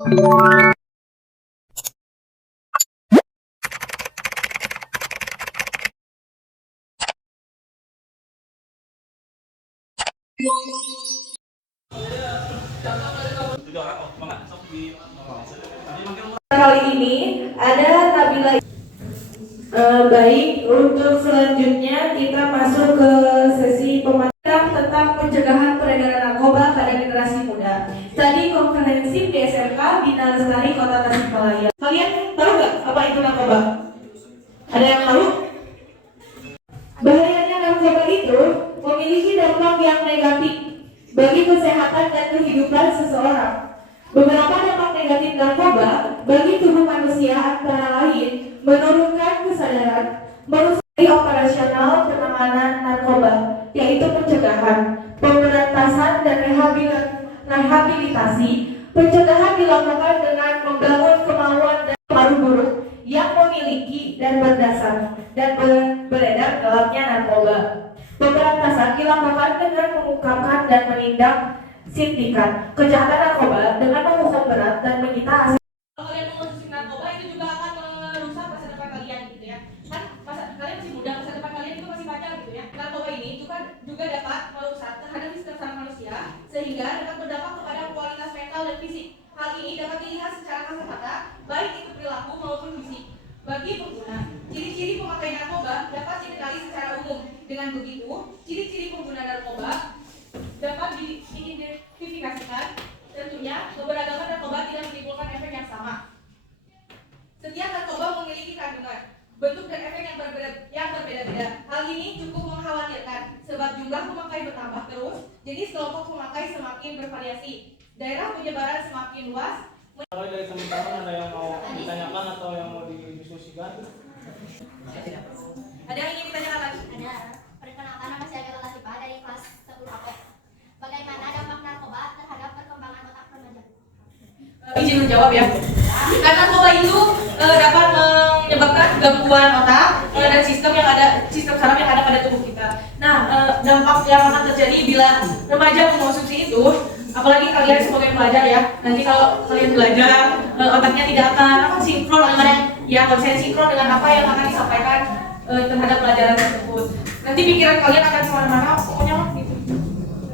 Kali ini ada Nabila. Baik, untuk selanjutnya kita masuk ke sesi pemantauan tentang pencegahan peredaran narkoba pada generasi muda. Tadi konferensi di SMK Bina Lestari Kota Tasikmalaya. Kalian tahu nggak apa itu narkoba? Ada yang tahu? Bahayanya narkoba itu memiliki dampak yang negatif bagi kesehatan dan kehidupan seseorang. Beberapa dampak negatif narkoba bagi tubuh manusia antara lain menurunkan kesadaran, merusak operasional penanganan narkoba, yaitu pencegahan, pemberantasan dan rehabilitasi. Pencegahan dilakukan dengan membangun kemauan dan pengaruh buruk yang memiliki dan berdasar dan beredar gelapnya narkoba. Pemberantasan dilakukan dengan mengungkapkan dan menindak sindikat kejahatan narkoba dengan menghukum berat dan menyita aset. Kalau kalian mengonsumsi narkoba itu juga akan merusak masa depan kalian gitu ya. Kan kalian masih muda, masa depan kalian juga masih panjang gitu ya. Narkoba ini juga dapat merusak terhadap sistem saraf manusia sehingga dapat berdampak kepada kualitas mental dan fisik. Hal ini dapat dilihat secara kasat mata, baik itu perilaku maupun fisik. Bagi pengguna, ciri-ciri pemakai narkoba dapat dikenali secara umum. Dengan begitu, ciri-ciri pengguna narkoba dapat diidentifikasikan. Tentunya, keberagaman narkoba tidak menimbulkan efek yang sama. Setiap narkoba memiliki kandungan, bentuk dan efek yang berbeda-beda. Hal ini cukup mengkhawatirkan, sebab jumlah pemakai bertambah terus, jadi kelompok pemakai semakin bervariasi. Daerah penyebaran semakin luas. Kalau dari teman-teman ada yang mau ditanyakan atau yang mau didiskusikan? Ada yang ingin ditanyakan lagi? Ada. Perkenalkan, nama saya Bella Latifa dari kelas 10 AP. Bagaimana dampak narkoba terhadap perkembangan otak remaja? Izin menjawab ya. Karena narkoba itu dapat menyebabkan gangguan otak dan sistem saraf yang ada pada tubuh kita. Nah, dampak yang akan terjadi bila remaja mengkonsumsi itu, apalagi kalian sebagai pelajar ya, nanti kalau kalian belajar otaknya tidak akan sinkron dengan sinkron dengan apa yang akan disampaikan terhadap pelajaran tersebut. Nanti pikiran kalian akan kemana-mana, pokoknya gitu.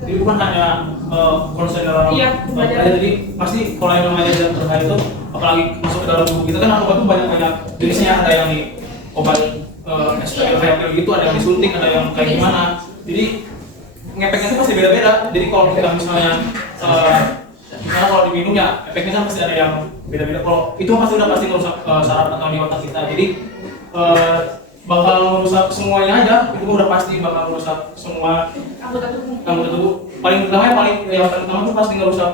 Jadi bukan hanya konsep dalam pelajaran. Jadi pasti kalau yang namanya dalam berbahaya itu, apalagi masuk ke dalam tubuh kita kan narkoba itu banyak jenisnya. Ada yang di obat SPL gitu, ada yang disuntik, ada yang kayak gimana. Jadi ngefeknya itu pasti beda-beda. Jadi kalau kita misalnya kalau diminum ya efeknya kan pasti ada yang beda-beda. Kalau itu pasti udah pasti merusak saraf atau di otak kita. Jadi bakal merusak semuanya aja, itu udah pasti bakal merusak semua anggota tubuh. Paling utama yang pertama itu pasti ngerusak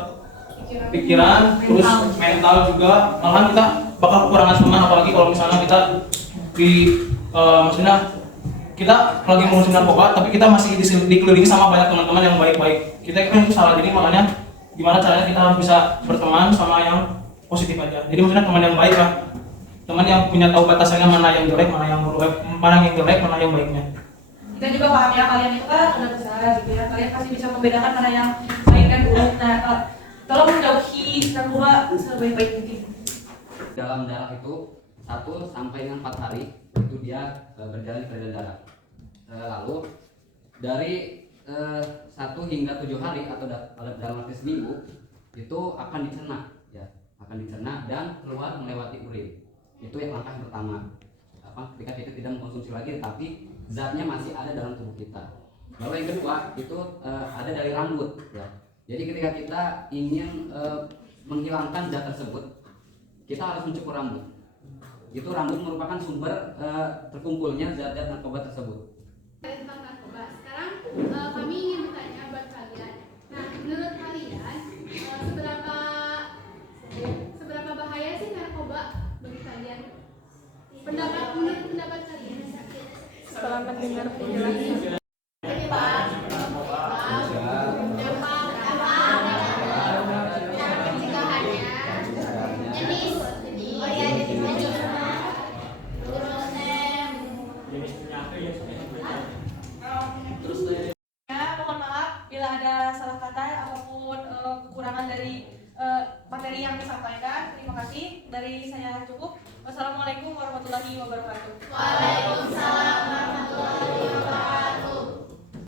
pikiran, terus mental juga. Malahan kita bakal kekurangan teman, apalagi kalau misalnya kita maksudnya kita lagi mengonsumsi narkoba, tapi kita masih dikelilingi sama banyak teman-teman yang baik-baik. Kita kan itu salah, jadi makanya gimana caranya kita harus bisa berteman sama yang positif aja. Jadi maksudnya teman yang baik lah. Teman yang punya tahu batasannya mana yang jelek, mana yang baiknya. Kita juga paham ya, kalian itu kan udah besar gitu ya, kalian pasti bisa membedakan mana yang baik dan buruk. Nah, tolong menjauhi narkoba sebaik-baik mungkin. Dalam darah itu 1 sampai dengan 4 hari itu dia berjalan ke darah. Lalu dari 1 hingga 7 hari atau dalam waktu seminggu itu akan dicerna dan keluar melewati urin. Itu yang langkah yang pertama. Ketika kita tidak mengkonsumsi lagi, tapi zatnya masih ada dalam tubuh kita. Lalu yang kedua itu ada dari rambut. Ya. Jadi ketika kita ingin menghilangkan zat tersebut, kita harus mencukur rambut. Itu rambut merupakan sumber terkumpulnya zat-zat narkoba tersebut. Tentang narkoba, sekarang kami ingin bertanya buat kalian. Nah, menurut kalian seberapa bahaya sih narkoba bagi kalian? Menurut pendapat kalian? Setelah mendengar penjelasan. Mohon maaf bila ada salah kata apapun kekurangan dari materi yang disampaikan. Terima kasih. Dari saya cukup. Wassalamualaikum warahmatullahi wabarakatuh. Waalaikumsalam.